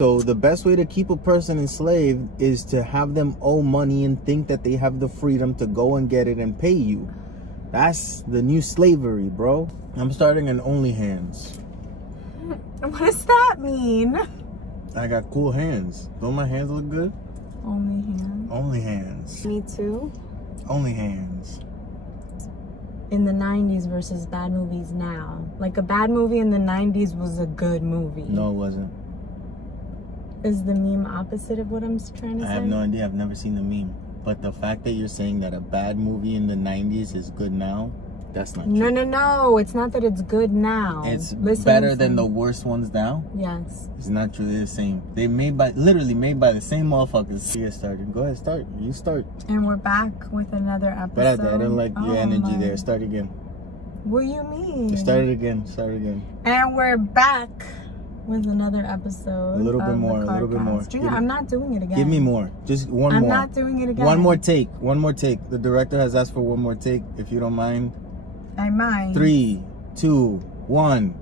So the best way to keep a person enslaved is to have them owe money and think that they have the freedom to go and get it and pay you. That's the new slavery, bro. I'm starting an OnlyHands. What does that mean? I got cool hands. Don't my hands look good? OnlyHands. OnlyHands. Me too. OnlyHands. In the 90s versus bad movies now. Like a bad movie in the 90s was a good movie. No, it wasn't. Is the meme opposite of what I'm trying to say? I have no idea. I've never seen the meme. But the fact that you're saying that a bad movie in the 90s is good now, that's not true. No. It's not that it's good now. It's better than the worst ones now? Yes. It's not true. They're the same. They literally made by the same motherfuckers. Get started. Go ahead, start. You start. And we're back with another episode. But I didn't like your energy there. Start again. What do you mean? Start it again. Start again. And we're back with another episode. A little bit more. A little bit more. Junior, I'm not doing it again. Give me more. Just one more. I'm not doing it again. One more take. One more take. The director has asked for one more take. If you don't mind. I mind. 3, 2, 1.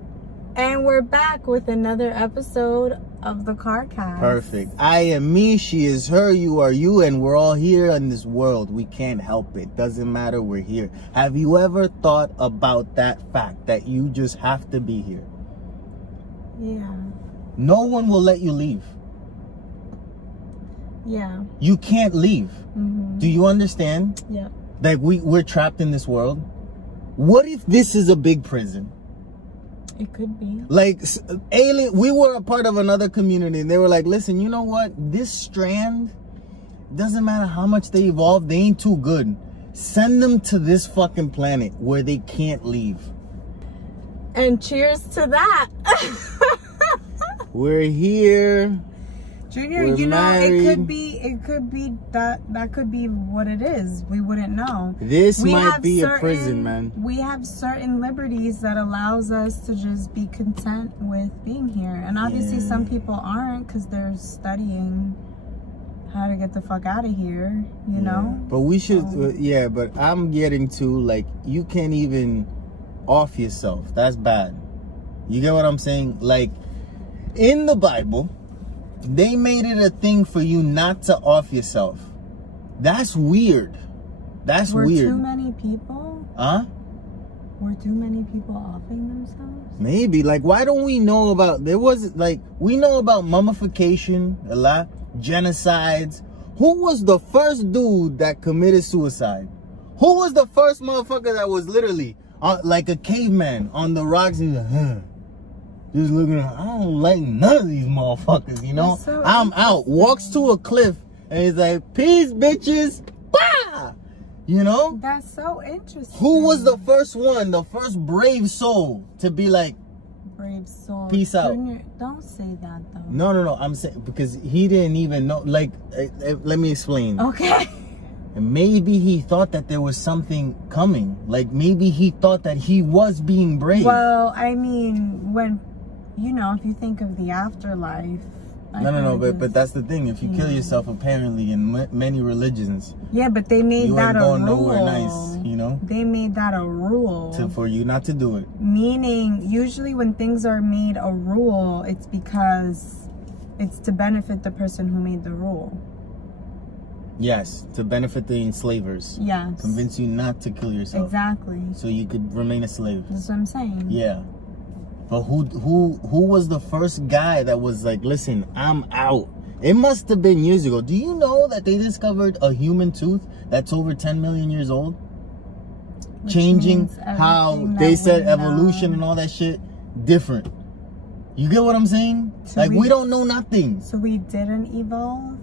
And we're back with another episode of the CarCast. Perfect. I am me, she is her, you are you, and we're all here in this world. We can't help it. Doesn't matter, we're here. Have you ever thought about that fact that you just have to be here? Yeah. No one will let you leave. Yeah. You can't leave. Mm-hmm. Do you understand? Yep. That we're trapped in this world? What if this is a big prison? It could be. Like, alien, we were a part of another community, and they were like, listen, you know what? This strand, doesn't matter how much they evolve, they ain't too good. Send them to this fucking planet where they can't leave. And cheers to that. We're here. Junior, we're you know, married. it could be that could be what it is. We wouldn't know. This might be a prison, man. We have certain liberties that allows us to just be content with being here. And obviously some people aren't because they're studying how to get the fuck out of here, you know? But we should, but I'm getting to, like, you can't even off yourself. That's bad. You get what I'm saying? Like, in the Bible, they made it a thing for you not to off yourself. That's weird. That's weird. Were too many people? Huh? Were too many people offing themselves? Maybe. Like, why don't we know about... we know about mummification a lot. Genocides. Who was the first dude that committed suicide? Who was the first motherfucker that was literally like a caveman on the rocks and he's like, just looking at, I don't like none of these motherfuckers, you know? So I'm out. Walks to a cliff and he's like, peace, bitches. Bah! You know? That's so interesting. Who was the first one, the first brave soul to be like, brave soul. Peace out. Junior, don't say that though. No. I'm saying, because he didn't even know. Like, let me explain. Okay. And maybe he thought that there was something coming. Like, maybe he thought that he was being brave. Well, I mean, when... You know, if you think of the afterlife... No, but that's the thing. If you kill yourself, apparently, in many religions... Yeah, but they made that a rule. You ain't going nowhere nice, you know? They made that a rule. For you not to do it. Meaning, usually when things are made a rule, it's because it's to benefit the person who made the rule. Yes, to benefit the enslavers. Yes. Convince you not to kill yourself. Exactly. So you could remain a slave. That's what I'm saying. Yeah. But who was the first guy that was like, listen, I'm out? It must have been years ago. Do you know that they discovered a human tooth that's over 10 million years old? Which changing how they said evolution and all that shit different. You get what I'm saying? So like, we don't know nothing. So we didn't evolve?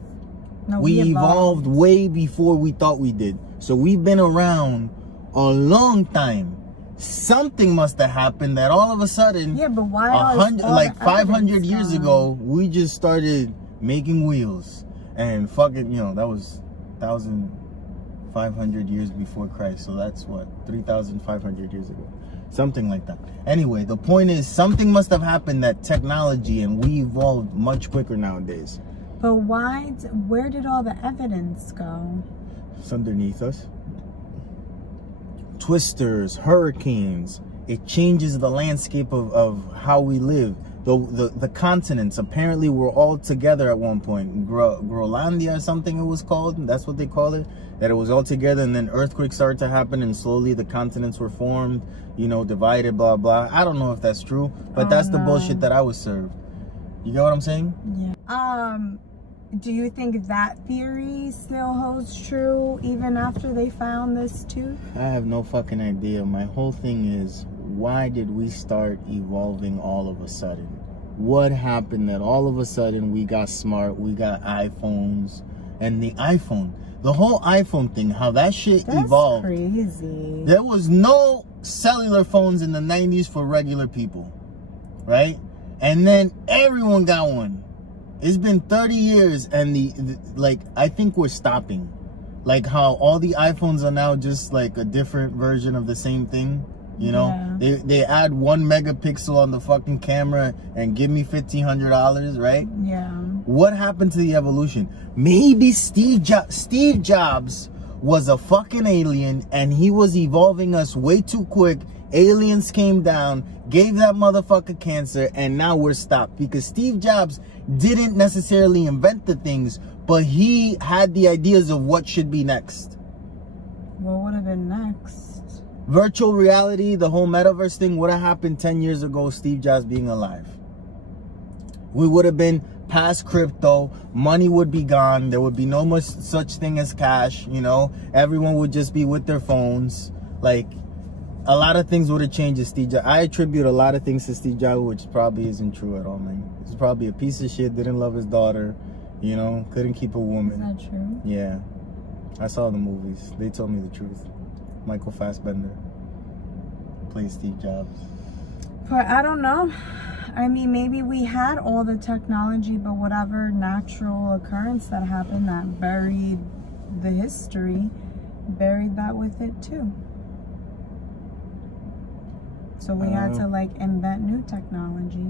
No, we evolved way before we thought we did. So we've been around a long time. Something must have happened that all of a sudden, but why? Like 500 years ago, we just started making wheels and fucking, you know, that was 1,500 years before Christ. So that's what, 3,500 years ago, something like that. Anyway, the point is, something must have happened that technology, and we evolved much quicker nowadays. But why? Where did all the evidence go? It's underneath us. Twisters, hurricanes, it changes the landscape of how we live. the continents apparently were all together at one point. Groenlandia or something it was called. That's what they call it. That it was all together, and then earthquakes started to happen, and slowly the continents were formed, you know, divided, blah, blah. I don't know if that's true, but that's the bullshit that I was served. You get what I'm saying? Yeah. Do you think that theory still holds true even after they found this tooth? I have no fucking idea. My whole thing is, why did we start evolving all of a sudden? What happened that all of a sudden we got smart, we got iPhones, and the iPhone, the whole iPhone thing, how that shit evolved. That's crazy. There was no cellular phones in the 90s for regular people, right? And then everyone got one. It's been 30 years, and like, I think we're stopping. Like how all the iPhones are now just like a different version of the same thing. You know, they add 1 megapixel on the fucking camera and give me $1,500, right? Yeah. What happened to the evolution? Maybe Steve Jobs was a fucking alien, and he was evolving us way too quick. Aliens came down, gave that motherfucker cancer, and now we're stopped. Because Steve Jobs didn't necessarily invent the things, but he had the ideas of what should be next. What would have been next? Virtual reality, the whole metaverse thing would have happened 10 years ago, Steve Jobs being alive. We would have been past crypto, money would be gone, there would be no much such thing as cash, you know, everyone would just be with their phones. Like, a lot of things would have changed to Steve Jobs. I attribute a lot of things to Steve Jobs, which probably isn't true at all, man. He's probably a piece of shit, didn't love his daughter, you know, couldn't keep a woman. Is that true? Yeah. I saw the movies. They told me the truth. Michael Fassbender plays Steve Jobs. But I don't know. I mean, maybe we had all the technology, but whatever natural occurrence that happened that buried the history, buried that with it too. So we had to like invent new technology.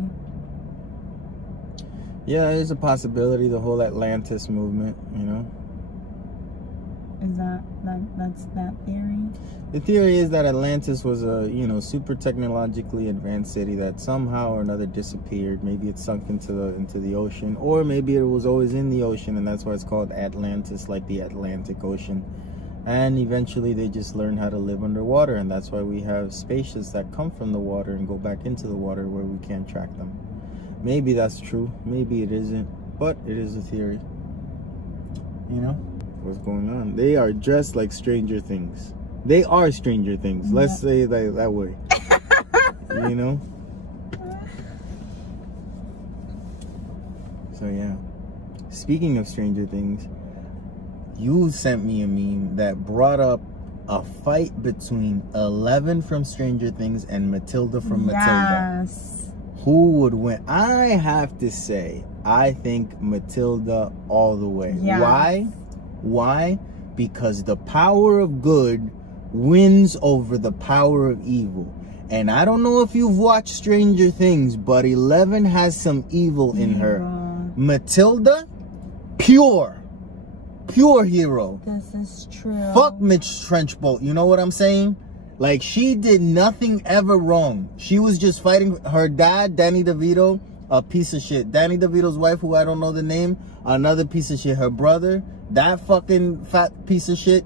Yeah, there's a possibility, the whole Atlantis movement, you know. Is that's that theory? The theory is that Atlantis was a, you know, super technologically advanced city that somehow or another disappeared. Maybe it sunk into the ocean, or maybe it was always in the ocean, and that's why it's called Atlantis, like the Atlantic Ocean. And eventually they just learned how to live underwater, and that's why we have spaceships that come from the water and go back into the water where we can't track them. Maybe that's true, maybe it isn't, but it is a theory. You know? What's going on? They are dressed like Stranger Things. They are Stranger Things. Yeah. Let's say that way. You know? So yeah. Speaking of Stranger Things, you sent me a meme that brought up a fight between 11 from Stranger Things and Matilda from Matilda. Yes. Who would win? I have to say, I think Matilda all the way. Yes. Why? Why? Because the power of good wins over the power of evil. And I don't know if you've watched Stranger Things, but 11 has some evil in her. Matilda, pure hero. This is true. Fuck Mitch Trenchbolt, you know what I'm saying? Like, she did nothing ever wrong. She was just fighting her dad, Danny DeVito, a piece of shit. Danny DeVito's wife, who I don't know the name, another piece of shit. Her brother, that fucking fat piece of shit.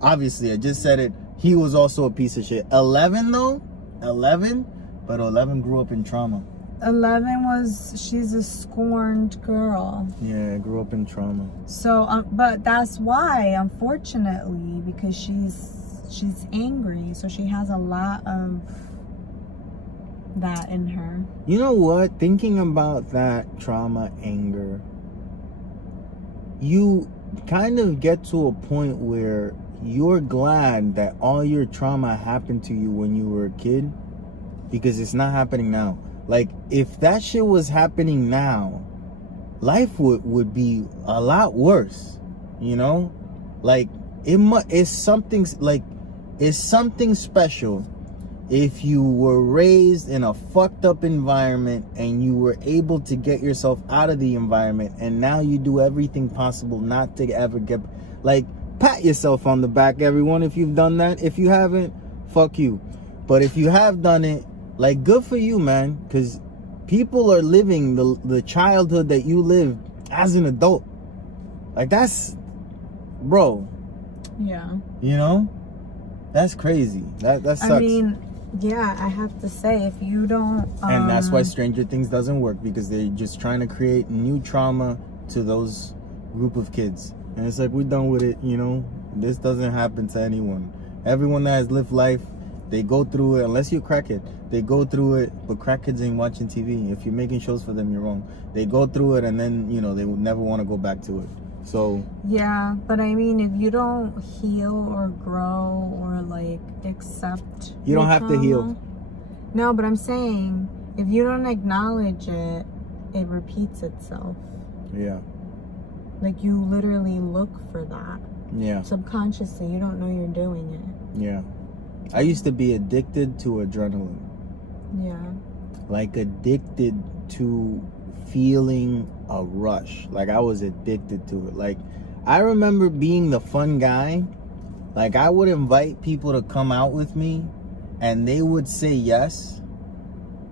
Obviously, I just said it. He was also a piece of shit. 11 though? 11? But 11 grew up in trauma. 11 she's a scorned girl. Yeah, grew up in trauma. So, but that's why, unfortunately, because she's angry. So she has a lot of that in her. You know what? Thinking about that trauma, anger, you kind of get to a point where you're glad that all your trauma happened to you when you were a kid, because it's not happening now. Like, if that shit was happening now, life would be a lot worse, you know? Like, it's something special if you were raised in a fucked up environment and you were able to get yourself out of the environment, and now you do everything possible not to ever get, like, pat yourself on the back, everyone, if you've done that. If you haven't, fuck you. But if you have done it, like, good for you, man, because people are living the childhood that you lived as an adult. Like, that's, bro. Yeah. You know? That's crazy. That sucks. I mean, yeah, I have to say, if you don't... and that's why Stranger Things doesn't work, because they're just trying to create new trauma to those group of kids. And it's like, we're done with it, you know? This doesn't happen to anyone. Everyone that has lived life, they go through it, unless you're crackhead. They go through it, but crackheads ain't watching TV. If you're making shows for them, you're wrong. They go through it, and then, you know, they would never want to go back to it. So... yeah, but I mean, if you don't heal or grow or, like, accept... you don't have to heal. No, but I'm saying, if you don't acknowledge it, it repeats itself. Yeah. Like, you literally look for that. Yeah. Subconsciously, you don't know you're doing it. Yeah. I used to be addicted to adrenaline. Yeah. Like, addicted to feeling a rush. Like, I was addicted to it. Like, I remember being the fun guy. Like, I would invite people to come out with me, and they would say yes,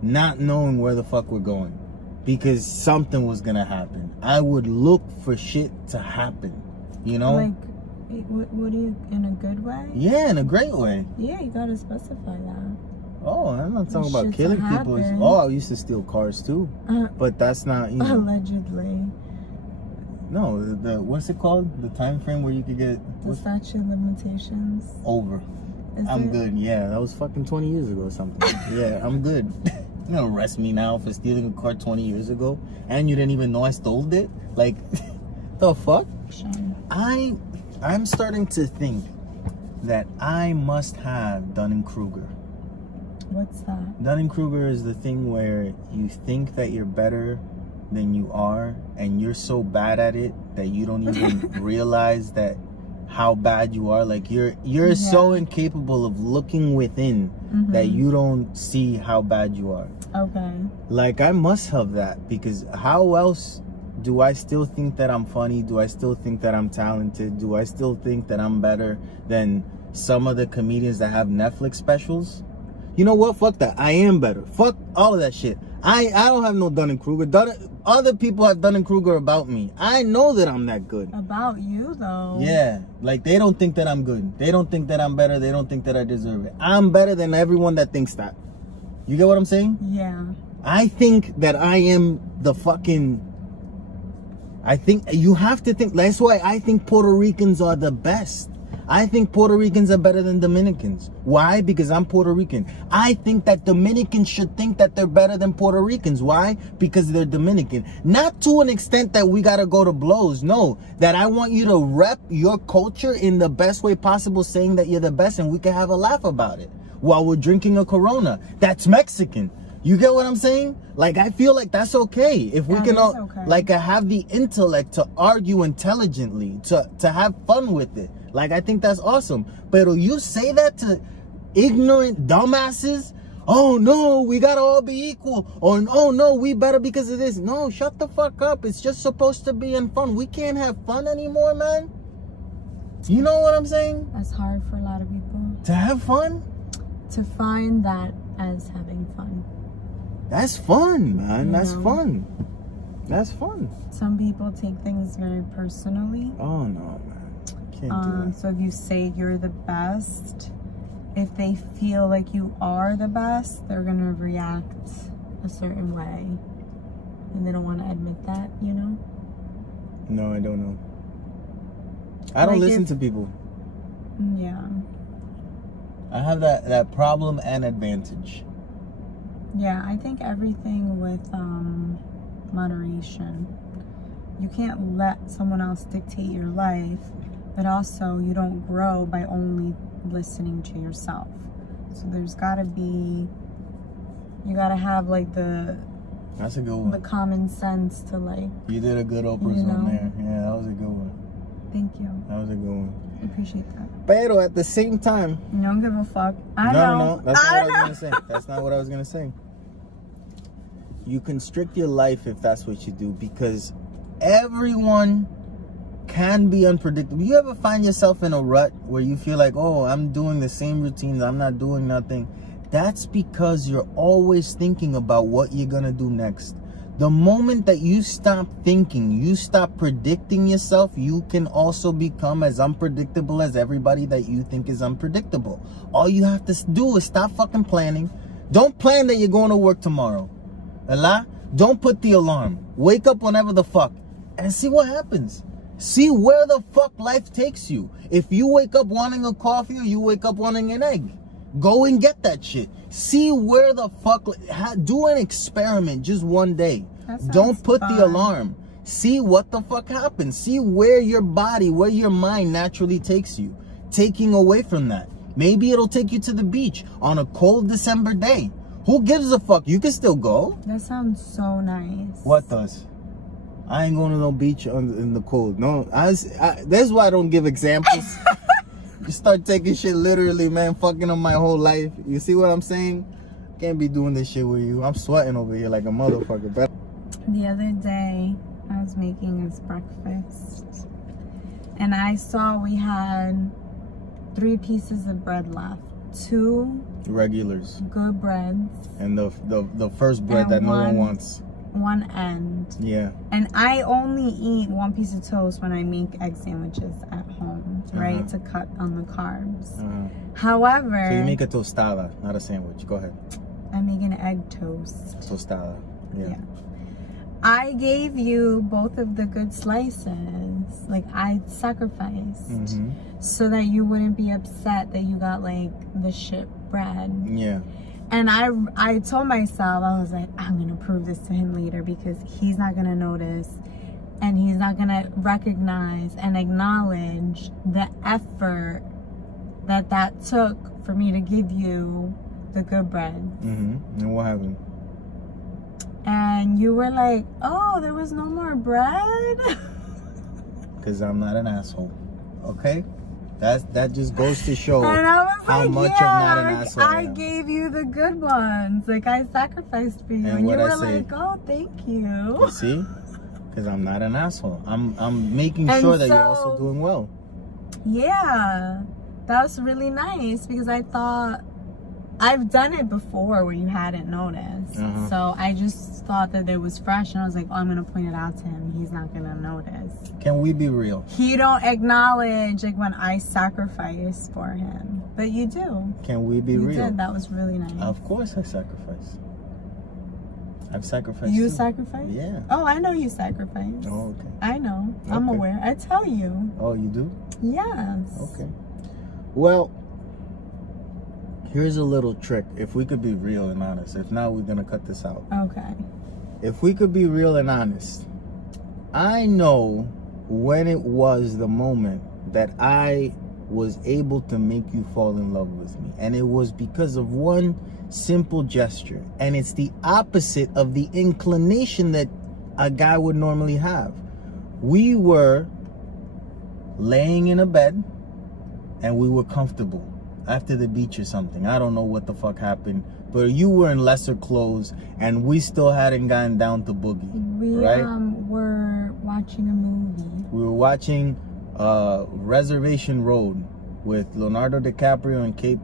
not knowing where the fuck we're going, because something was gonna happen. I would look for shit to happen, you know? Like, what do you, in a good way? Yeah, in a great way. Yeah, you gotta specify that. Oh, I'm not talking about Shit killing to people. happen. Oh, I used to steal cars too. But that's not, you know. Allegedly. No, the what's it called? The time frame where you could get... The statute of limitations. Over. Is I'm it? good. Yeah, that was fucking 20 years ago or something. Yeah, I'm good. You're gonna arrest me now for stealing a car 20 years ago, and you didn't even know I stole it? Like, the fuck? Shame. I'm starting to think that I must have Dunning-Kruger. What's that? Dunning-Kruger is the thing where you think that you're better than you are, and you're so bad at it that you don't even realize that how bad you are. Like, you're so incapable of looking within that you don't see how bad you are. Okay. Like, I must have that, because how else do I still think that I'm funny? Do I still think that I'm talented? Do I still think that I'm better than some of the comedians that have Netflix specials? You know what? Fuck that. I am better. Fuck all of that shit. I don't have no Dunning-Kruger. Other people have Dunning-Kruger about me. I know that I'm that good. About you, though. Yeah. Like, they don't think that I'm good. They don't think that I'm better. They don't think that I deserve it. I'm better than everyone that thinks that. You get what I'm saying? Yeah. I think that I am the fucking... I think you have to think. That's why I think Puerto Ricans are the best. I think Puerto Ricans are better than Dominicans. Why? Because I'm Puerto Rican. I think that Dominicans should think that they're better than Puerto Ricans. Why? Because they're Dominican. Not to an extent that we gotta go to blows. No, that I want you to rep your culture in the best way possible, saying that you're the best, and we can have a laugh about it while we're drinking a Corona. That's Mexican. You get what I'm saying? Like, I feel like that's okay. If we can all, like, have the intellect to argue intelligently, to have fun with it. Like, I think that's awesome. But you say that to ignorant dumbasses? Oh, no, we gotta all be equal. Or, oh, no, we better because of this. No, shut the fuck up. It's just supposed to be in fun. We can't have fun anymore, man. You know what I'm saying? That's hard for a lot of people. To have fun? To find that as having fun. That's fun, man. That's fun. That's fun. Some people take things very personally. Oh, no, man. Can't do that. So if you say you're the best, if they feel like you are the best, they're going to react a certain way. And they don't want to admit that, you know? No, I don't know. I don't listen to people. Yeah. I have that problem and advantage. Yeah, I think everything with moderation. You can't let someone else dictate your life, but also you don't grow by only listening to yourself. So there's gotta be, you gotta have like that's a good one. The common sense to like. You did a good Oprah's on there. Yeah, that was a good one. Thank you. That was a good one. I appreciate that. Pero at the same time, you don't give a fuck. No, that's not what I was gonna say. That's not what I was gonna say. You constrict your life if that's what you do, because everyone can be unpredictable. You ever find yourself in a rut where you feel like, oh, I'm doing the same routines, I'm not doing nothing? That's because you're always thinking about what you're gonna do next. The moment that you stop thinking, you stop predicting yourself, you can also become as unpredictable as everybody that you think is unpredictable. All you have to do is stop fucking planning. Don't plan that you're going to work tomorrow. Allah, don't put the alarm. Wake up whenever the fuck and see what happens. See where the fuck life takes you. If you wake up wanting a coffee or you wake up wanting an egg, go and get that shit. See where the fuck, do an experiment just one day. Don't put the alarm. See what the fuck happens. See where your body, where your mind naturally takes you. Taking away from that. Maybe it'll take you to the beach on a cold December day. Who gives a fuck? You can still go. That sounds so nice. What does? I ain't going to no beach in the cold. No, that's why I don't give examples. You start taking shit literally, man. Fucking up my whole life. You see what I'm saying? Can't be doing this shit with you. I'm sweating over here like a motherfucker. But the other day, I was making us breakfast, and I saw we had 3 pieces of bread left. 2 regulars. Good breads. And the first bread that no one wants. One end. Yeah. And I only eat 1 piece of toast when I make egg sandwiches at home, right? To cut on the carbs. However... So you make a tostada, not a sandwich. Go ahead. I make an egg toast. Tostada. Yeah. I gave you both of the good slices. Like, I sacrificed. So that you wouldn't be upset that you got, like, the shit bread. Yeah. And I told myself, I was like, I'm going to prove this to him later because he's not going to notice and he's not going to recognize and acknowledge the effort that took for me to give you the good bread. And what happened? And you were like, oh, there was no more bread? Because I'm not an asshole. Okay? That just goes to show how much I'm not an asshole. I gave you the good ones. Like, I sacrificed for you. And you were like, oh, thank you. You see? Because I'm not an asshole. I'm making sure that you're also doing well. Yeah. That was really nice because I thought, I've done it before where you hadn't noticed. So I just thought that it was fresh and I was like, oh, I'm going to point it out to him. He's not going to notice. Can we be real? He don't acknowledge like when I sacrifice for him. But you do. Can we be real? You did. That was really nice. Of course I sacrifice. I've sacrificed You too. sacrifice? Yeah. Oh, I know you sacrifice. Oh, okay. I know. I'm aware. I tell you. Oh, you do? Yes. Okay. Well, here's a little trick. If we could be real and honest. If not, we're going to cut this out. Okay. If we could be real and honest, I know when it was the moment that I was able to make you fall in love with me. And it was because of one simple gesture. And it's the opposite of the inclination that a guy would normally have. We were laying in a bed and we were comfortable after the beach or something. I don't know what the fuck happened, but you were in lesser clothes and we still hadn't gotten down to boogie. We were watching a movie. We were watching Reservation Road with Leonardo DiCaprio and Kate,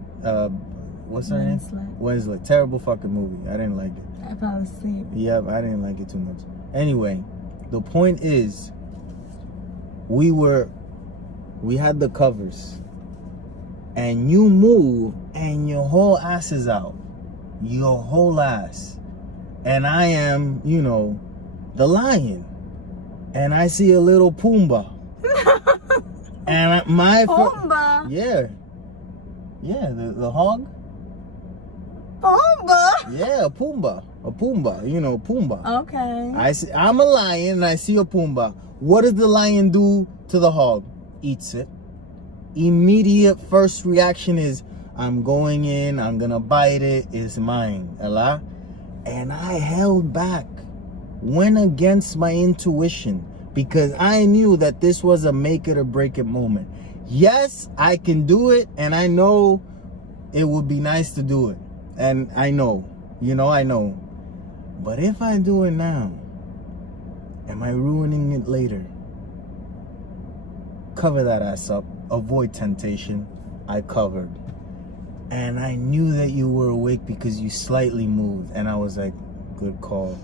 what's her name? Winslet. Terrible fucking movie. I didn't like it. I fell asleep. Yeah, I didn't like it too much. Anyway, the point is, we had the covers. And you move and your whole ass is out. Your whole ass. And I am, you know, the lion. And I see a little Pumbaa. And Pumbaa? Yeah. Yeah, the hog. Pumbaa? Yeah, a Pumbaa. You know, Pumbaa. Okay. I'm a lion and I see a Pumbaa. What does the lion do to the hog? Eats it. Immediate first reaction is, I'm going in, I'm gonna bite it, it's mine. Allah. And I held back, went against my intuition, because I knew that this was a make it or break it moment. Yes, I can do it, and I know it would be nice to do it. And I know, you know, I know. But if I do it now, am I ruining it later? Cover that ass up. Avoid temptation. I covered. And I knew that you were awake because you slightly moved. And I was like, good call.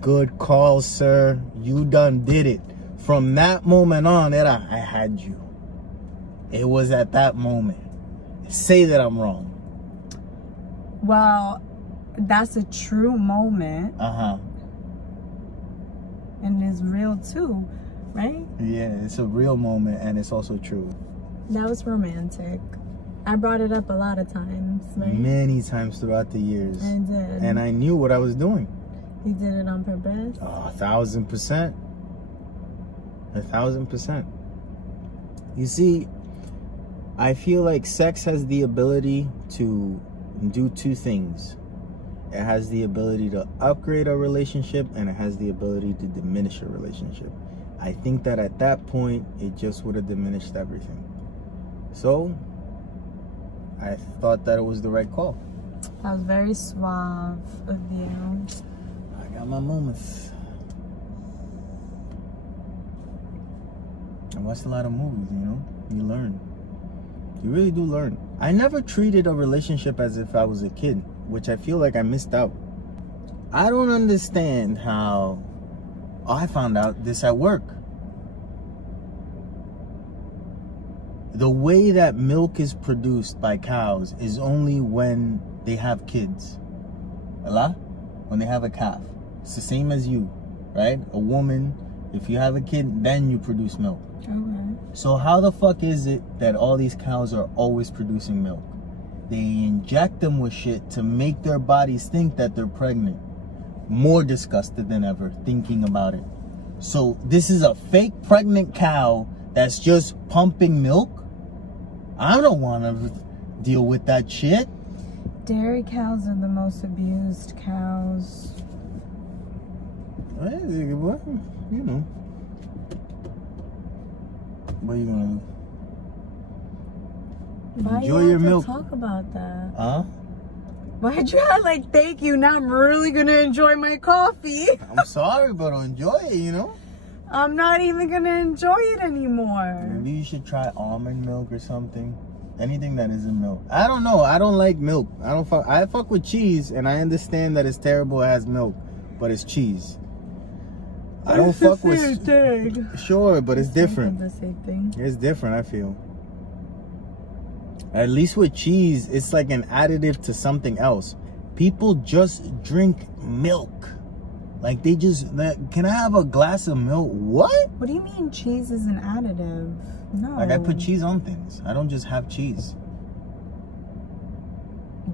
Good call, sir. You done did it. From that moment on, I had you. It was at that moment. Say that I'm wrong. Well, that's a true moment. Uh-huh. And it's real too, right? Yeah, it's a real moment and it's also true. That was romantic. I brought it up a lot of times, right? Many times throughout the years. I did. And I knew what I was doing. You did it on purpose? Oh, 1,000%. 1,000%. You see, I feel like sex has the ability to do two things. It has the ability to upgrade a relationship and it has the ability to diminish a relationship. I think that at that point, it just would have diminished everything. So, I thought that it was the right call. That was very suave of you. I got my moments. I watched a lot of movies, you know? You learn. You really do learn. I never treated a relationship as if I was a kid, which I feel like I missed out. I don't understand how... Oh, I found out this at work. The way that milk is produced by cows is only when they have kids. Allah? When they have a calf. It's the same as you, right? A woman, if you have a kid, then you produce milk. Okay. So how the fuck is it that all these cows are always producing milk? They inject them with shit to make their bodies think that they're pregnant. More disgusted than ever thinking about it. So this is a fake pregnant cow that's just pumping milk? I don't want to deal with that shit. Dairy cows are the most abused cows. Well, you know. What are you gonna do? Why Enjoy you your have to milk. talk about that? Huh? Why'd you have like, thank you, now I'm really gonna enjoy my coffee. I'm sorry, but I'll enjoy it, you know? I'm not even gonna enjoy it anymore. Maybe you should try almond milk or something. Anything that isn't milk. I don't know. I don't like milk. I fuck with cheese, and I understand that it's terrible it has milk, but it's cheese. I don't fuck with... thing. Sure, but it's different. The same thing. It's different, I feel. At least with cheese, it's like an additive to something else. People just drink milk. Like they just, can I have a glass of milk? What? What do you mean cheese is an additive? No. Like I put cheese on things. I don't just have cheese.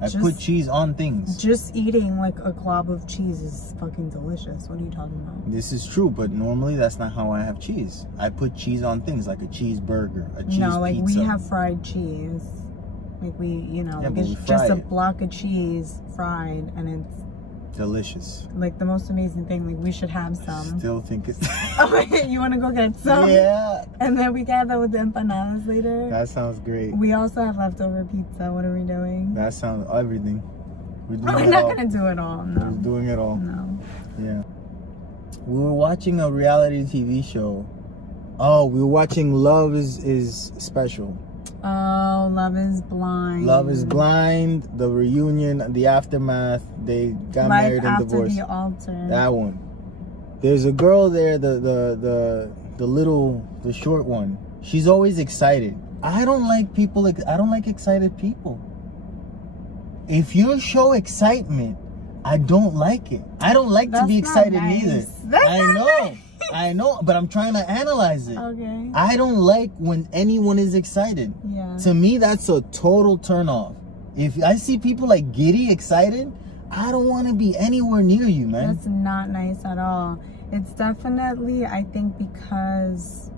I put cheese on things. Just eating like a glob of cheese is fucking delicious. What are you talking about? This is true, but normally that's not how I have cheese. I put cheese on things like a cheeseburger, a cheese No, like pizza. we have fried cheese. Like we, you know, Yeah, like but it's we just fry a it. block of cheese fried and it's delicious. like the most amazing thing. Like we should have some. Still think it's... Oh, wait, you want to go get some? Yeah. And then we can have that with the empanadas later. That sounds great. We also have leftover pizza. What are we doing? That sounds everything. We're doing We're it not all. gonna do it all. No. We're doing it all. No. Yeah. We were watching a reality TV show. Oh, we were watching Love is Special. Oh, Love is Blind. Love is Blind, the reunion, the aftermath. They got Life married and after divorced. the altar. That one. There's a girl there, the short one. She's always excited. I don't like people. I don't like excited people. If you show excitement, I don't like it. I don't like to be excited either. I know, but I'm trying to analyze it. Okay. I don't like when anyone is excited. Yeah. To me, that's a total turn off. If I see people like giddy excited, I don't want to be anywhere near you, man. That's not nice at all. It's definitely, I think, because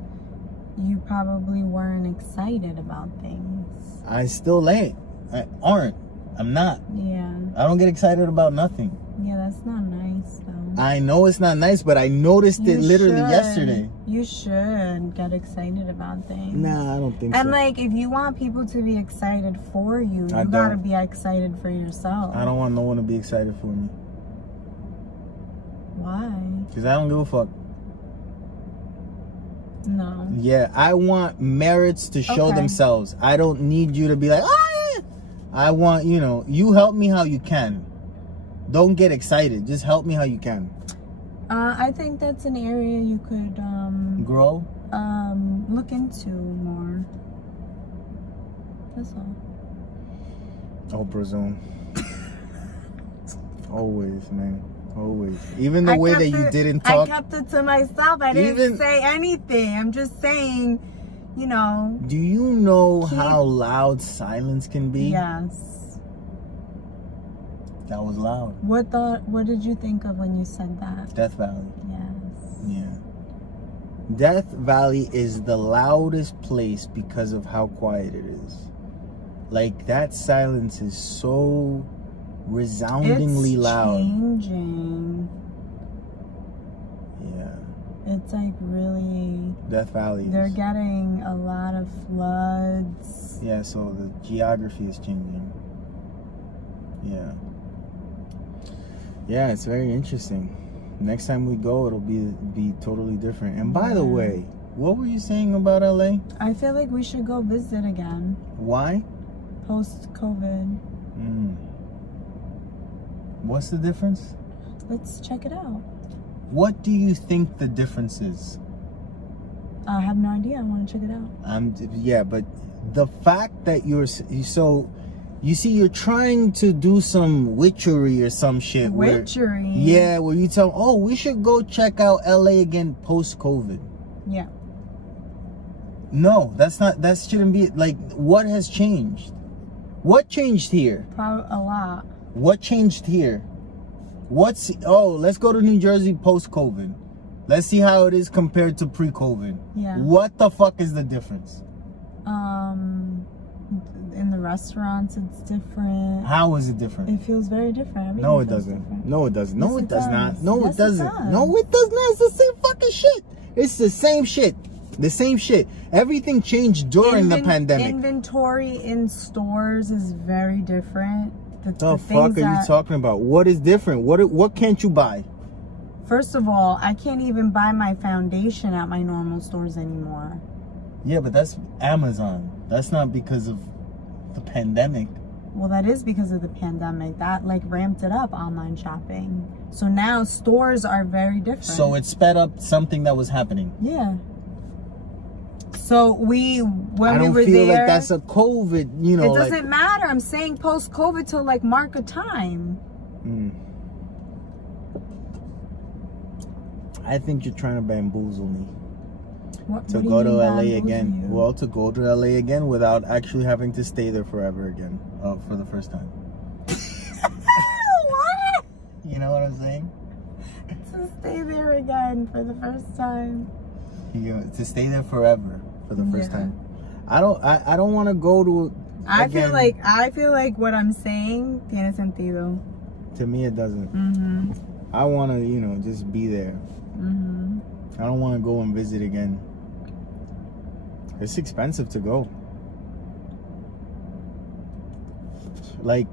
you probably weren't excited about things. I still ain't. I'm not. Yeah. I don't get excited about nothing. Yeah, that's not nice, though. I know it's not nice, but I noticed it literally should. yesterday. You should get excited about things. Nah, I don't think so. And like, if you want people to be excited for you, you gotta be excited for yourself. I don't want no one to be excited for me. Why? Because I don't give a fuck. No. Yeah, I want merits to show themselves. I don't need you to be like, ah! I want, you know, you help me how you can. Don't get excited. Just help me how you can. I think that's an area you could grow. Look into more. That's all. Oprah Zone. Always, man. Always. Even the way that you didn't talk. I kept it to myself. I didn't say anything. I'm just saying, you know. Do you know how loud silence can be? Yes. That was loud. What did you think of when you said that? Death Valley. Yes. Yeah. Death Valley is the loudest place because of how quiet it is. Like, that silence is so resoundingly loud. It's changing. Yeah. It's like really... Death Valley. They're getting a lot of floods. Yeah, so the geography is changing. Yeah. Yeah, it's very interesting. Next time we go, it'll be totally different. And by the way, what were you saying about LA? I feel like we should go visit again. Why? Post-COVID. What's the difference? Let's check it out. What do you think the difference is? I have no idea. I want to check it out. Yeah, but the fact that you're you're trying to do some witchery or some shit. Witchery? Where you tell, oh, we should go check out LA again post-COVID. Yeah. No, that shouldn't be, like, what has changed? What changed here? Probably a lot. What changed here? Let's go to New Jersey post-COVID. Let's see how it is compared to pre-COVID. Yeah. What the fuck is the difference? In the restaurants, it's different. How is it different? It feels very different. No, it doesn't. No, it doesn't. No, it does not. No, it doesn't. No, it does not. It's the same fucking shit. It's the same shit. The same shit. Everything changed during the pandemic. Inventory in stores is very different. The fuck are you talking about? What is different? What can't you buy? First of all, I can't even buy my foundation at my normal stores anymore. Yeah, but that's Amazon. That's not because of the pandemic. Well, that is because of the pandemic. That like ramped it up, online shopping. So now stores are very different. So it sped up something that was happening. Yeah. So when we were there, I don't feel like that's a COVID, you know. It doesn't matter. I'm saying post-COVID to like mark a time. I think you're trying to bamboozle me. To go to LA again. Well, to go to LA again without actually having to stay there forever again. For the first time. What? You know what I'm saying? To stay there again for the first time. To stay there forever for the first time. I don't want to go to. I feel like what I'm saying tiene sentido. To me, it doesn't. I want to, just be there. I don't want to go and visit again. It's expensive to go. Like,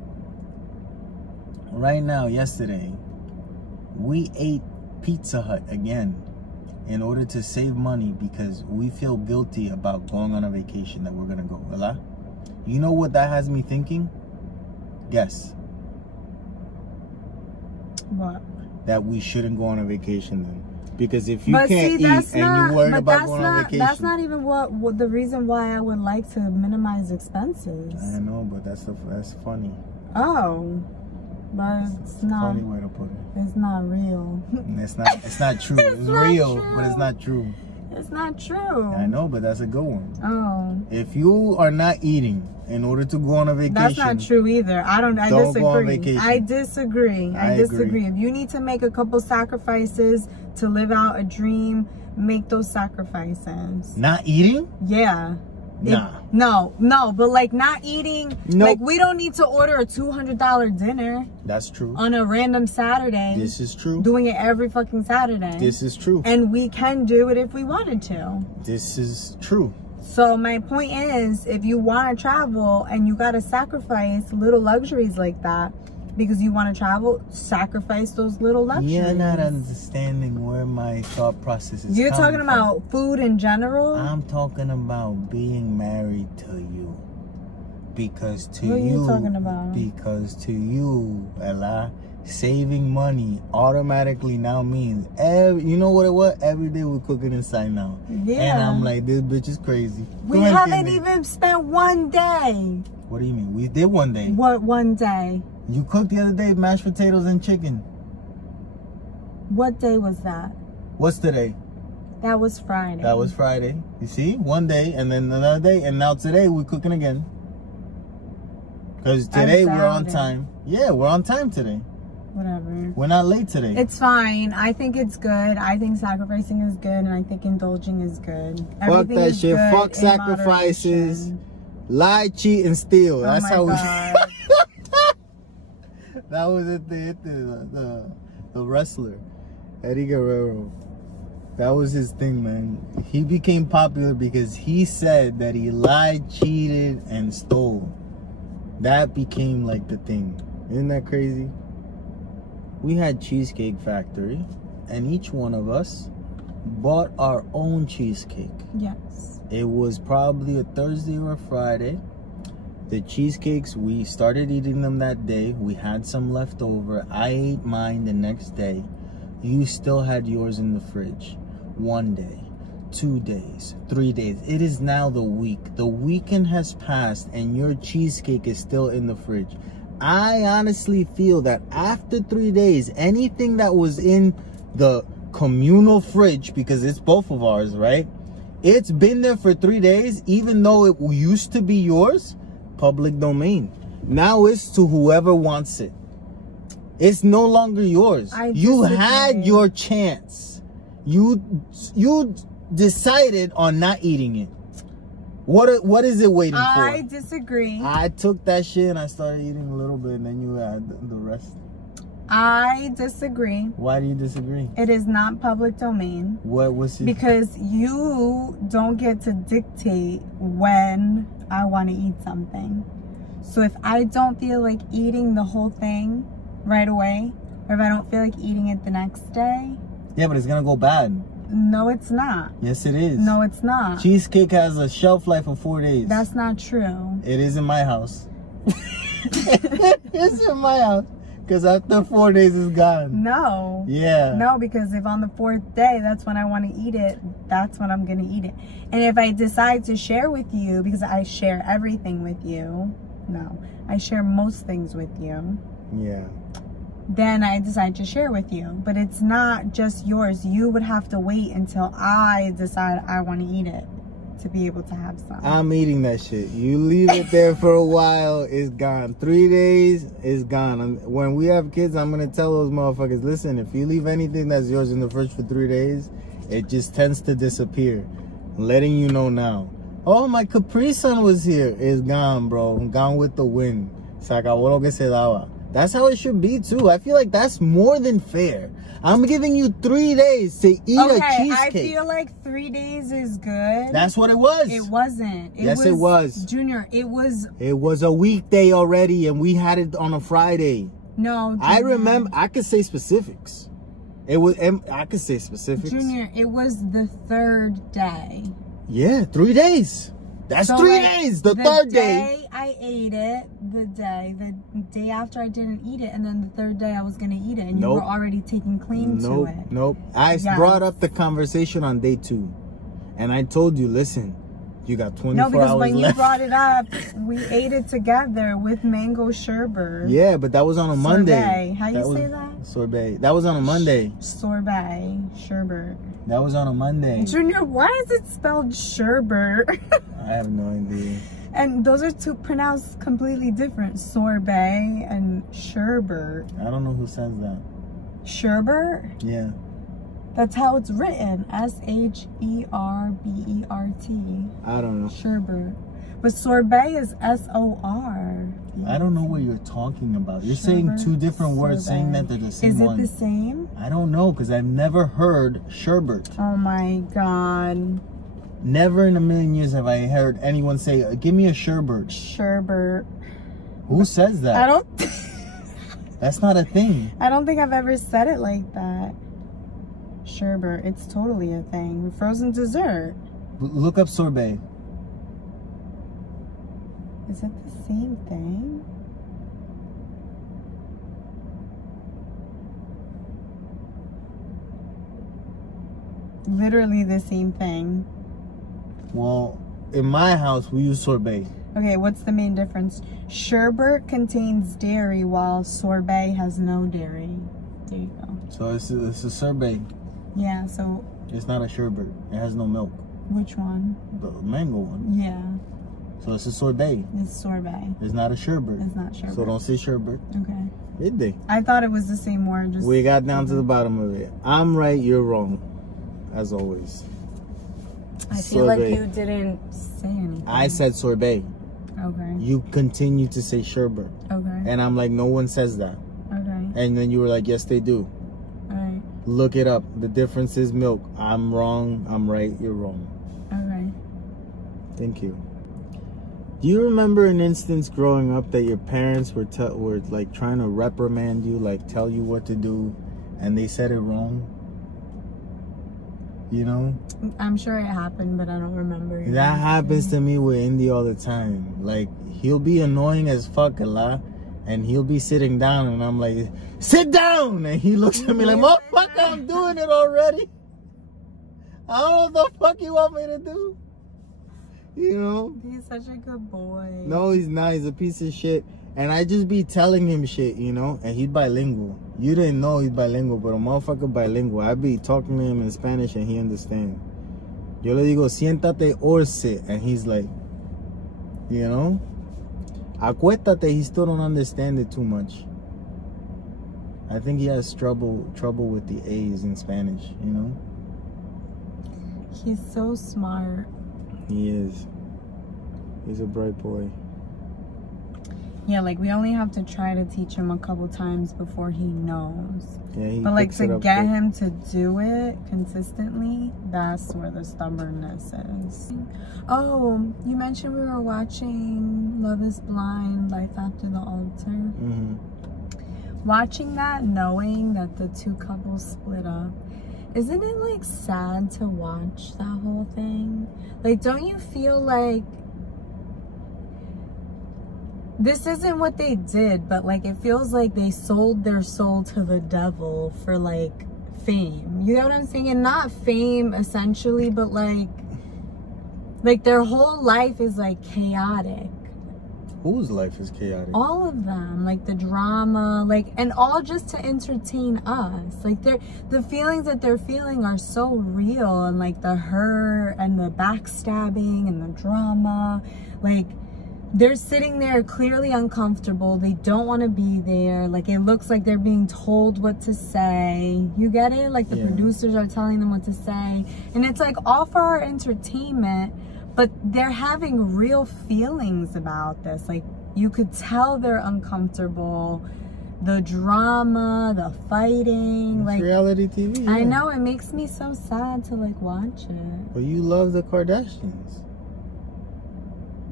right now, yesterday, we ate Pizza Hut again in order to save money because we feel guilty about going on a vacation that we're going to go. ¿Verdad? You know what that has me thinking? Guess. What? That we shouldn't go on a vacation then. Because if you can't eat and you're worried about going on vacation. That's not even what the reason why I would like to minimize expenses. I know, but that's funny. Oh. But it's not. Funny way to put it. It's not real. It's not true. It's real, but it's not true. It's not true. I know, but that's a good one. Oh. If you are not eating in order to go on a vacation, that's not true either. I disagree. Go on vacation. I disagree. I disagree. If you need to make a couple sacrifices to live out a dream, make those sacrifices. Not eating? Yeah. Nah. No, but like not eating. Nope. Like we don't need to order a $200 dinner. That's true. On a random Saturday. This is true. Doing it every fucking Saturday. This is true. And we can do it if we wanted to. This is true. So my point is, if you want to travel and you got to sacrifice little luxuries like that because you want to travel, sacrifice those little luxuries. You're not understanding where my thought process is. You're talking about food in general? I'm talking about being married to you. Because to What are you, you talking about? Because to you, Ella, saving money automatically now means you know what it was? Every day we're cooking inside now. Yeah. And I'm like, this bitch is crazy. We haven't even spent one day. What do you mean? We did one day. What one day? You cooked the other day mashed potatoes and chicken. What day was that? What's today? That was Friday. That was Friday. You see? One day and then another day. And now today we're cooking again. Because today we're on time. Yeah, we're on time today. Whatever. We're not late today. It's fine. I think it's good. I think sacrificing is good, and I think indulging is good. Fuck Everything that is shit. good Fuck in sacrifices. moderation. Lie, cheat, and steal. Oh That's my how we. God. That was it. The wrestler, Eddie Guerrero. That was his thing, man. He became popular because he said that he lied, cheated, and stole. That became like the thing. Isn't that crazy? We had Cheesecake Factory, and each one of us bought our own cheesecake. Yes. It was probably a Thursday or a Friday. The cheesecakes, we started eating them that day. We had some left over. I ate mine the next day. You still had yours in the fridge. 1 day, 2 days, 3 days. It is now the week. The weekend has passed and your cheesecake is still in the fridge. I honestly feel that after 3 days, anything that was in the communal fridge, because it's both of ours, right? It's been there for 3 days, even though it used to be yours, public domain. Now it's to whoever wants it. It's no longer yours. You had your chance. You decided on not eating it. What is it waiting for? I disagree. I took that shit and I started eating a little bit, and then you had the rest. I disagree. Why do you disagree? It is not public domain. What's it? Because you don't get to dictate when I want to eat something. So if I don't feel like eating the whole thing right away, or if I don't feel like eating it the next day. Yeah, but it's gonna go bad. No, it's not. Yes, it is. No, it's not. Cheesecake has a shelf life of 4 days. That's not true. It is in my house. It's in my house. Because after 4 days, it's gone. No. Yeah. No, because if on the 4th day, that's when I want to eat it, that's when I'm going to eat it. And if I decide to share with you, because I share everything with you, no, I share most things with you. Yeah. Then I decide to share with you. But it's not just yours. You would have to wait until I decide I want to eat it to be able to have some. I'm eating that shit. You leave it there for a while, it's gone. 3 days, it's gone. When we have kids, I'm going to tell those motherfuckers, listen, if you leave anything that's yours in the fridge for 3 days, it just tends to disappear. I'm letting you know now. Oh, my Capri Sun was here. It's gone, bro. Gone with the wind. Se acabó lo que se daba. That's how it should be too. I feel like that's more than fair. I'm giving you 3 days to eat a cheesecake. I feel like 3 days is good. That's what it was. It wasn't. It was. Junior, it was. It was a weekday already, and we had it on a Friday. No, Junior. I remember. I could say specifics. It was. I could say specifics. Junior, it was the 3rd day. Yeah, 3 days. That's so 3 days. The 3rd day I ate it. The day after I didn't eat it, and then the 3rd day I was gonna eat it, and you were already taking claim to it. Nope. I brought up the conversation on day 2, and I told you, listen, you got 24 hours left. No, because when you brought it up, we ate it together with mango sherbet. Yeah, but that was on a Monday. Sorbet. How you say that? Sorbet. That was on a Monday. Sorbet. Sherbet. That was on a Monday. Junior, why is it spelled sherbet? I have no idea. And those are two pronounced completely different. Sorbet and sherbet. I don't know who says that. Sherbet? Yeah. That's how it's written. Sherbert. I don't know. Sherbet. But sorbet is SOR. I don't know what you're talking about. You're saying 2 different words, saying that they're the same one. Is it the same? I don't know, because I've never heard sherbet. Oh my God. Never in a million years have I heard anyone say, give me a sherbet. Sherbet. Who says that? I don't... That's not a thing. I don't think I've ever said it like that. Sherbet. It's totally a thing. Frozen dessert. Look up sorbet. Is it the same thing? Literally the same thing. Well, in my house, we use sorbet. Okay, what's the main difference? Sherbet contains dairy while sorbet has no dairy. There you go. So it's a sorbet. Yeah, so... It's not a sherbet. It has no milk. Which one? The mango one. Yeah. So it's a sorbet. It's sorbet. It's not a sherbet. It's not sherbet. So don't say sherbet. Okay. Did they? I thought it was the same word. Just... We got down to the bottom of it. I'm right, you're wrong. As always. I feel like you didn't say anything. I said sorbet. Okay. You continue to say sherbet. Okay. And I'm like, no one says that. Okay. And then you were like, yes, they do. Alright. Look it up. The difference is milk. I'm wrong. I'm right. You're wrong. Okay. Thank you. Do you remember an instance growing up that your parents were like trying to reprimand you, like tell you what to do, and they said it wrong? You know? I'm sure it happened, but I don't remember. That happens to me with Indy all the time. Like, he'll be annoying as fuck a lot, and he'll be sitting down, and I'm like, sit down! And he looks at me like, motherfucker, I'm doing it already. I don't know what the fuck you want me to do. You know? He's such a good boy. No, he's not. He's a piece of shit. And I just be telling him shit, you know? And he's bilingual. You didn't know he's bilingual, but a motherfucker bilingual. I be talking to him in Spanish and he understands. Yo le digo, siéntate or sit. And he's like, you know? Acuéstate, he still don't understand it too much. I think he has trouble with the A's in Spanish, you know? He's so smart. He is. He's a bright boy. Yeah, like we only have to try to teach him a couple times before he knows. Yeah, but like to get him to do it consistently, that's where the stubbornness is. Oh, you mentioned we were watching Love is Blind, Life After the Altar. Mm-hmm. Watching that, knowing that the two couples split up, isn't it like sad to watch that whole thing? Like, don't you feel like this isn't what they did, but like it feels like they sold their soul to the devil for like fame? You know what I'm saying? And not fame essentially, but like their whole life is like chaotic. Whose life is chaotic? All of them, like the drama, like, and all just to entertain us. Like the feelings that they're feeling are so real, and like the hurt and the backstabbing and the drama. Like they're sitting there clearly uncomfortable. They don't want to be there. Like it looks like they're being told what to say. You get it? Like the producers are telling them what to say, and it's like all for our entertainment. But they're having real feelings about this. Like, you could tell they're uncomfortable. The drama, the fighting. It's like reality TV. Yeah. I know, it makes me so sad to, like, watch it. But you love the Kardashians.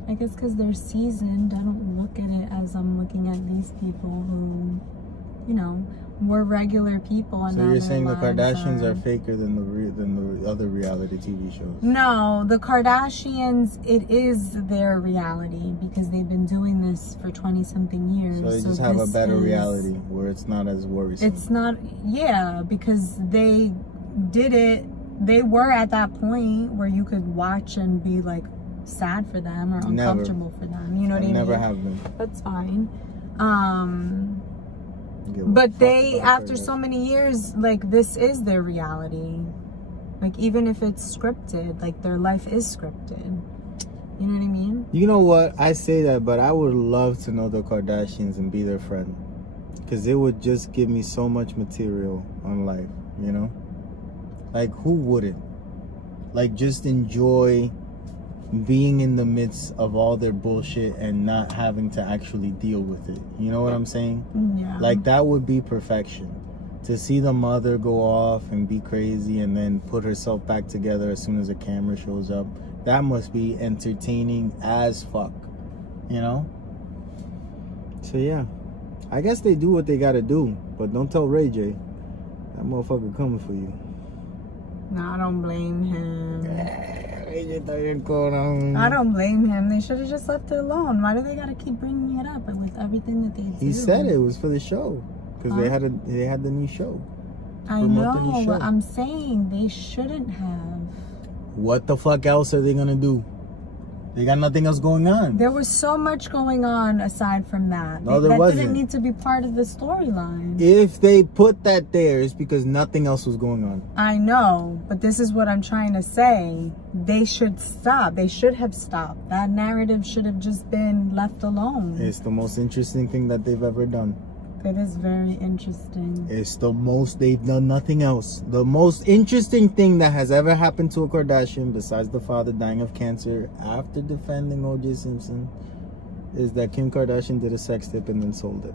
I guess because they're seasoned. I don't look at it as I'm looking at these people who, you know, were regular people. And so you're saying the Kardashians are faker faker than the other reality TV shows? No, the Kardashians, it is their reality because they've been doing this for 20-something years. So they just have a better reality where it's not as worrisome. It's not, yeah, because they did it. They were at that point where you could watch and be like sad for them or uncomfortable for them. You know what I mean? Never have been. That's fine. But they, after so many years, like, this is their reality. Like, even if it's scripted, like, their life is scripted. You know what I mean? You know what? I say that, but I would love to know the Kardashians and be their friend. Because it would just give me so much material on life, you know? Like, who wouldn't? Like, just enjoy being in the midst of all their bullshit and not having to actually deal with it. You know what I'm saying? Yeah. Like, that would be perfection. To see the mother go off and be crazy and then put herself back together as soon as a camera shows up, that must be entertaining as fuck. You know? So, yeah. I guess they do what they gotta do. But don't tell Ray J. That motherfucker coming for you. No, I don't blame him. I don't blame him. They should have just left it alone. Why do they gotta keep bringing it up with everything that they do? He said it was for the show because they had the new show. I know, but I'm saying they shouldn't have. What the fuck else are they gonna do? They got nothing else going on. There was so much going on aside from that. No, there wasn't. That didn't need to be part of the storyline. If they put that there, it's because nothing else was going on. I know, but this is what I'm trying to say. They should stop. They should have stopped. That narrative should have just been left alone. It's the most interesting thing that they've ever done. It is very interesting. It's the most, they've done nothing else. The most interesting thing that has ever happened to a Kardashian, besides the father dying of cancer after defending O.J. Simpson, is that Kim Kardashian did a sex tape and then sold it.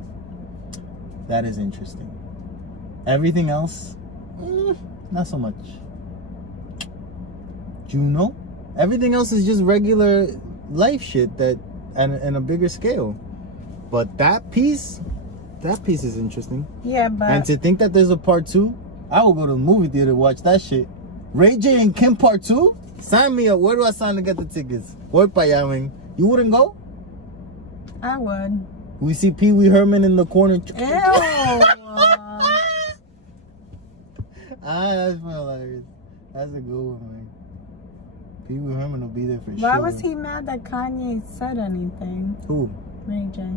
That is interesting. Everything else, not so much. Juno, everything else is just regular life shit that, and a bigger scale. But that piece is interesting. Yeah, but... And to think that there's a part 2, I will go to the movie theater to watch that shit. Ray J and Kim part 2? Sign me up. Where do I sign to get the tickets? Where Payawing? You wouldn't go? I would. We see Pee Wee Herman in the corner. Ew! That's hilarious. That's a good one, man. Pee Wee Herman will be there for sure. Why was he mad that Kanye said anything? Who? Ray J.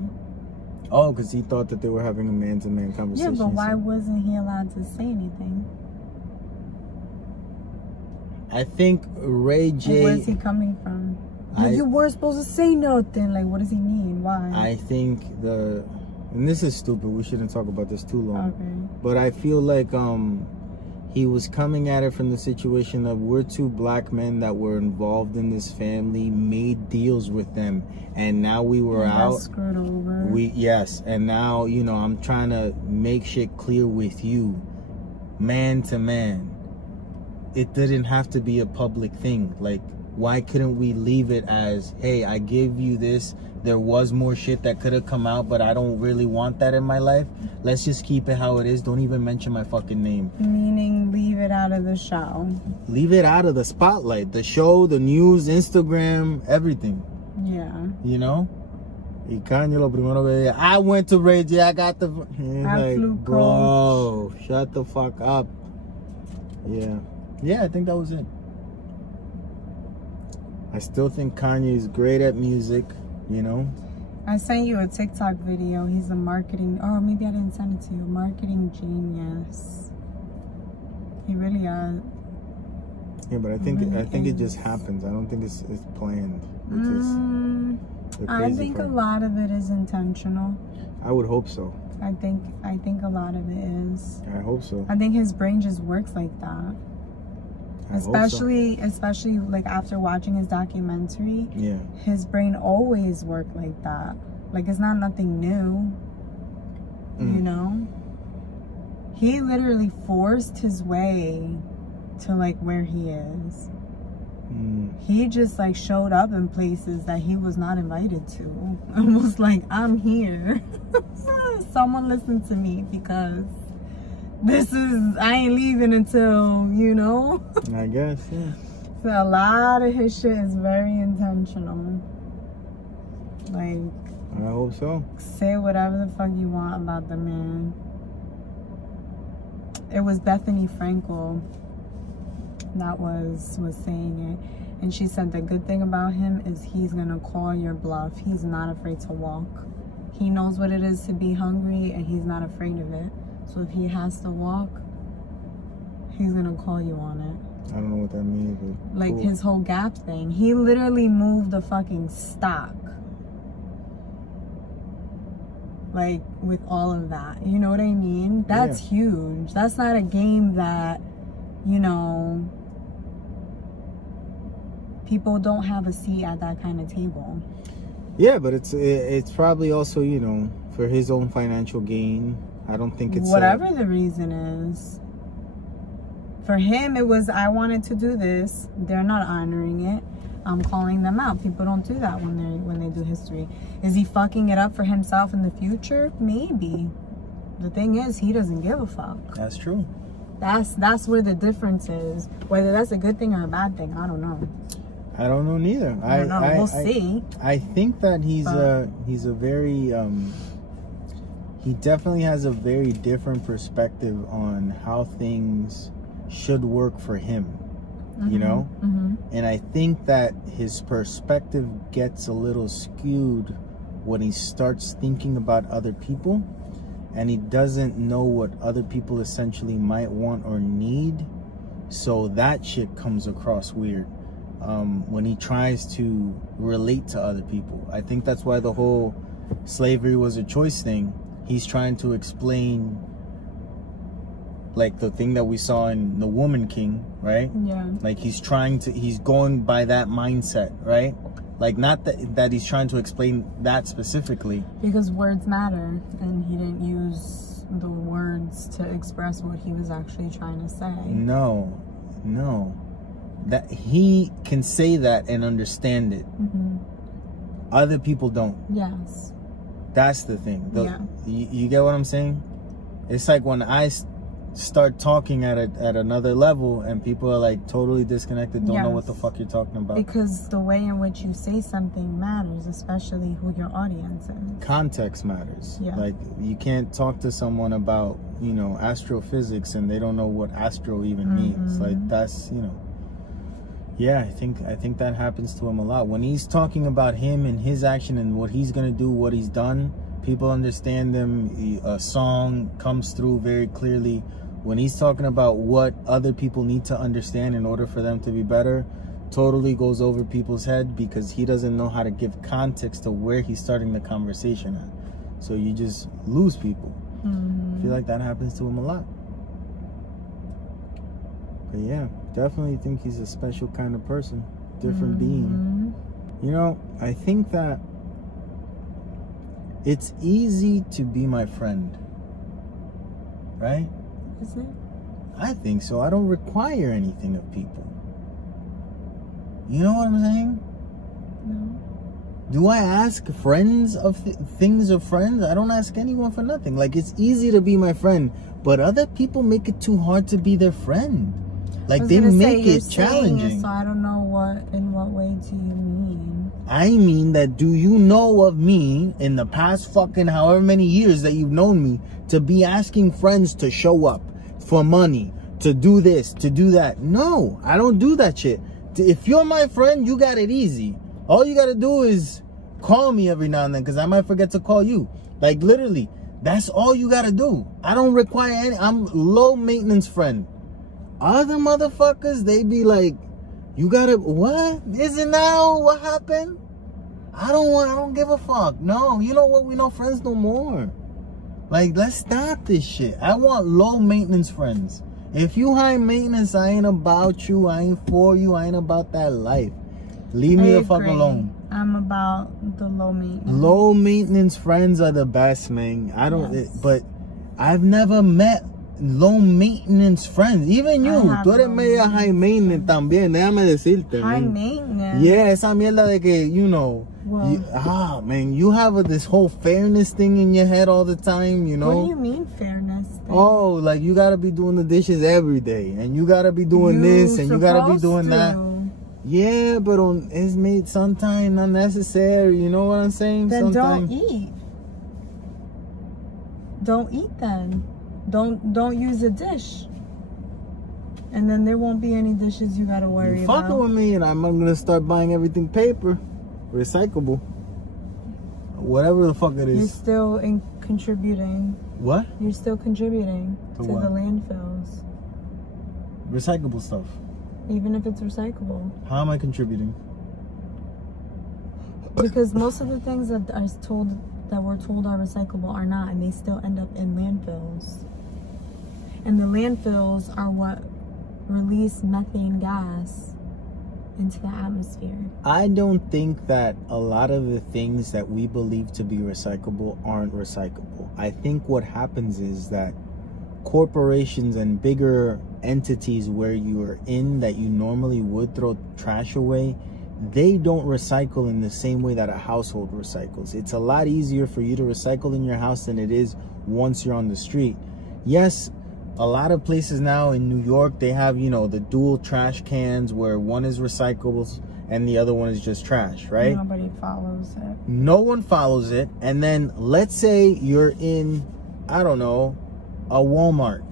Oh, because he thought that they were having a man-to-man conversation. Yeah, but why wasn't he allowed to say anything? I think Ray J... Where's he coming from? You weren't supposed to say nothing. Like, what does he mean? Why? I think and this is stupid. We shouldn't talk about this too long. Okay. But I feel like he was coming at it from the situation of we're two black men that were involved in this family, made deals with them, and now we were out. Screwed over. Yes, and now, you know, I'm trying to make shit clear with you, man to man. It didn't have to be a public thing. Like, why couldn't we leave it as, hey, I give you this. There was more shit that could have come out, but I don't really want that in my life. Let's just keep it how it is. Don't even mention my fucking name. Meaning leave it out of the show. Leave it out of the spotlight. The show, the news, Instagram, everything. Yeah. You know? I went to Ray J. I got the... Like, bro, shut the fuck up. Yeah. Yeah, I think that was it. I still think Kanye is great at music, you know? I sent you a TikTok video. He's a marketing, or maybe I didn't send it to you. Marketing genius. He really is. Yeah, but I think it just happens. I don't think it's planned. I think a lot of it is intentional. I would hope so. I think a lot of it is. I hope so. I think his brain just works like that. Especially like after watching his documentary. Yeah. His brain always worked like that. Like, it's not nothing new. You know? He literally forced his way to like where he is. He just like showed up in places that he was not invited to. Almost like, I'm here. Someone listen to me because I ain't leaving until, you know. I guess, yeah. So a lot of his shit is very intentional. Like, I hope so. Say whatever the fuck you want about the man. It was Bethany Frankel that was saying it, and she said the good thing about him is he's gonna call your bluff. He's not afraid to walk. He knows what it is to be hungry, and he's not afraid of it. So if he has to walk, he's gonna call you on it. I don't know what that means, but like, cool. His whole Gap thing, he literally moved the fucking stock. Like, with all of that, you know what I mean? That's huge. That's not a game that, you know, people don't have a seat at that kind of table. Yeah, but it's probably also, you know, for his own financial gain. I don't think it's whatever the reason is. For him, it was, I wanted to do this. They're not honoring it. I'm calling them out. People don't do that when they do history. Is he fucking it up for himself in the future? Maybe. The thing is, he doesn't give a fuck. That's true. That's where the difference is. Whether that's a good thing or a bad thing, I don't know. I don't know neither. I don't know. We'll see. I think that he's a very he definitely has a very different perspective on how things should work for him. You know? And I think that his perspective gets a little skewed when he starts thinking about other people, and he doesn't know what other people essentially might want or need. So that shit comes across weird when he tries to relate to other people. I think that's why the whole slavery was a choice thing. He's trying to explain, like, the thing that we saw in The Woman King, right? Yeah. Like, he's going by that mindset, right? Like, not that he's trying to explain that specifically. Because words matter, and he didn't use the words to express what he was actually trying to say. No. That he can say that and understand it. Other people don't. Yes. That's the thing. You get what I'm saying? It's like when I start talking at another level and people are like totally disconnected, don't know what the fuck you're talking about. Because the way in which you say something matters, especially who your audience is. Context matters. Yeah. Like, you can't talk to someone about, you know, astrophysics and they don't know what astro even means. Like, that's, you know. Yeah, I think that happens to him a lot. When he's talking about him and his action and what he's gonna do, what he's done, people understand him. A song comes through very clearly. When he's talking about what other people need to understand in order for them to be better, totally goes over people's head because he doesn't know how to give context to where he's starting the conversation at. So you just lose people. I feel like that happens to him a lot. But yeah, definitely think he's a special kind of person, different being. You know, I think that it's easy to be my friend, right? Is it? I think so. I don't require anything of people. You know what I'm saying? No. Do I ask friends of things of friends? I don't ask anyone for nothing. Like, it's easy to be my friend, but other people make it too hard to be their friend. Like, they make it challenging. So I don't know in what way do you mean? I mean that, do you know of me in the past fucking however many years that you've known me to be asking friends to show up for money, to do this, to do that? No, I don't do that shit. If you're my friend, you got it easy. All you got to do is call me every now and then, because I might forget to call you. Like, literally, that's all you got to do. I don't require any. I'm low maintenance friend. Other motherfuckers, they be like, you gotta, what? Is it now? What happened? I don't give a fuck. No, you know what? We not friends no more. Like, let's stop this shit. I want low maintenance friends. If you high maintenance, I ain't about you. I ain't for you. I ain't about that life. Leave me the fuck alone. I'm about the low maintenance. Low maintenance friends are the best, man. I don't, but I've never met low maintenance friends. Even you, tú eres media high maintenance también, déjame decirte. High maintenance? Yeah, esa mierda de que, you know, man, you have this whole fairness thing in your head all the time, you know? What do you mean fairness thing? Oh, like, you gotta be doing the dishes every day, and you gotta be doing this, and you gotta be doing that. Yeah, but it's made sometimes unnecessary, you know what I'm saying? Then don't eat. Don't eat then. Don't use a dish, and then there won't be any dishes you gotta worry about. Fucking with me, and I'm gonna start buying everything paper, recyclable, whatever the fuck it is. You're still contributing. What? You're still contributing to the landfills. Recyclable stuff. Even if it's recyclable. How am I contributing? Because most of the things that we're told are recyclable are not, and they still end up in landfills. And the landfills are what release methane gas into the atmosphere. I don't think that a lot of the things that we believe to be recyclable aren't recyclable. I think what happens is that corporations and bigger entities where you are in that you normally would throw trash away, they don't recycle in the same way that a household recycles. It's a lot easier for you to recycle in your house than it is once you're on the street. Yes, a lot of places now in New York, they have, you know, the dual trash cans where one is recyclables and the other one is just trash, right? Nobody follows it. No one follows it. And then let's say you're in, I don't know, a Walmart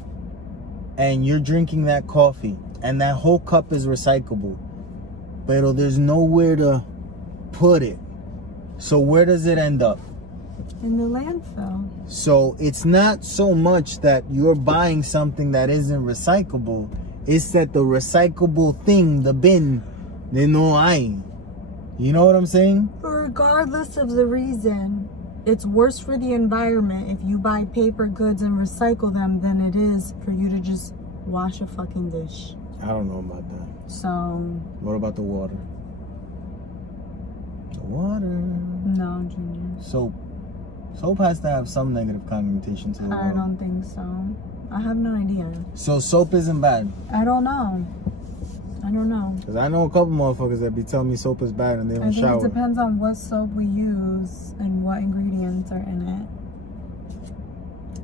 and you're drinking that coffee and that whole cup is recyclable, but there's nowhere to put it. So where does it end up? In the landfill. So it's not so much that you're buying something that isn't recyclable, it's that the recyclable thing, the bin, they no hay. You know what I'm saying? Regardless of the reason, it's worse for the environment if you buy paper goods and recycle them than it is for you to just wash a fucking dish. I don't know about that. So... What about the water? The water. No, Junior. Soap has to have some negative connotation to it. I don't think so. I have no idea. So soap isn't bad? I don't know. I don't know. Because I know a couple motherfuckers that be telling me soap is bad and they don't shower. I think it depends on what soap we use and what ingredients are in it.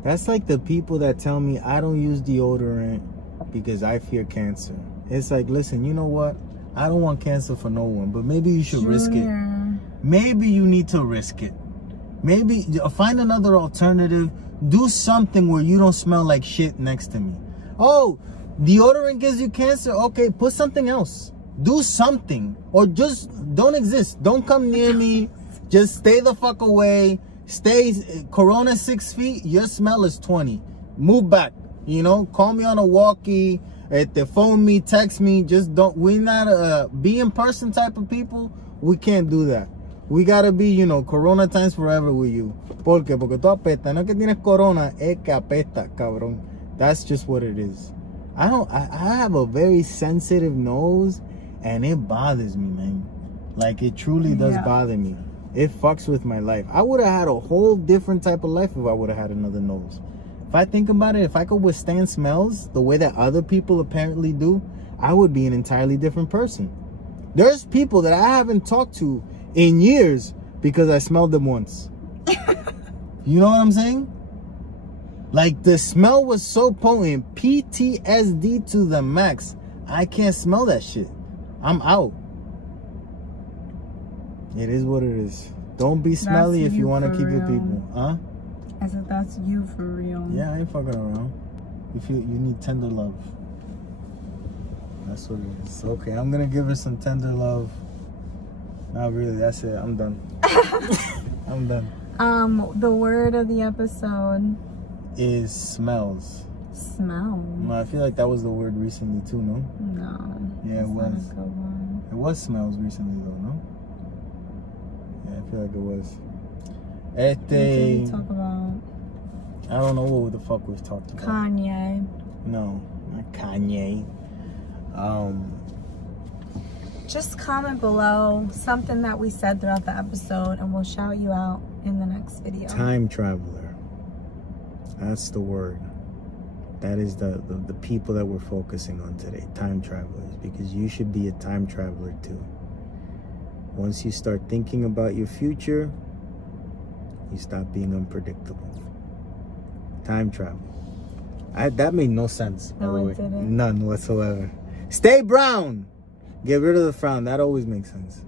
That's like the people that tell me I don't use deodorant because I fear cancer. It's like, listen, you know what? I don't want cancer for no one, but maybe you should risk it. Maybe you need to risk it. Maybe find another alternative. Do something where you don't smell like shit next to me. Oh, deodorant gives you cancer? Okay, put something else. Do something. Or just don't exist. Don't come near me. Just stay the fuck away. Stay. Corona 6 feet. Your smell is 20. Move back. You know, call me on a walkie. If they phone me, text me. Just don't. We're not be in person type of people. We can't do that. We gotta be, you know, Corona times forever with you. ¿Por qué? Porque tú apestas. No es que tienes Corona, es que apesta, cabrón. That's just what it is. I have a very sensitive nose, and it bothers me, man. Like, it truly does bother me. It fucks with my life. I would have had a whole different type of life if I would have had another nose. If I think about it, if I could withstand smells the way that other people apparently do, I would be an entirely different person. There's people that I haven't talked to in years because I smelled them once. You know what I'm saying? Like, the smell was so potent. PTSD to the max. I can't smell that shit. I'm out. It is what it is. Don't be smelly if you want to keep your people. Huh? I said that's you for real. Yeah, I ain't fucking around. You need tender love. That's what it is. Okay, I'm gonna give her some tender love. Not really, that's it. I'm done. I'm done. The word of the episode is smells. Smell. I feel like that was the word recently too, no? No. Yeah, it was. Not a good one. It was smells recently though, no? Yeah, I feel like it was. What did we talk about? I don't know what the fuck we've talked about. Kanye. No, not Kanye. Just comment below something that we said throughout the episode and we'll shout you out in the next video. Time traveler. That's the word. That is the people that we're focusing on today. Time travelers. Because you should be a time traveler too. Once you start thinking about your future, you stop being unpredictable. Time travel. That made no sense. No, it didn't. None whatsoever. Stay brown. Get rid of the frown. That always makes sense.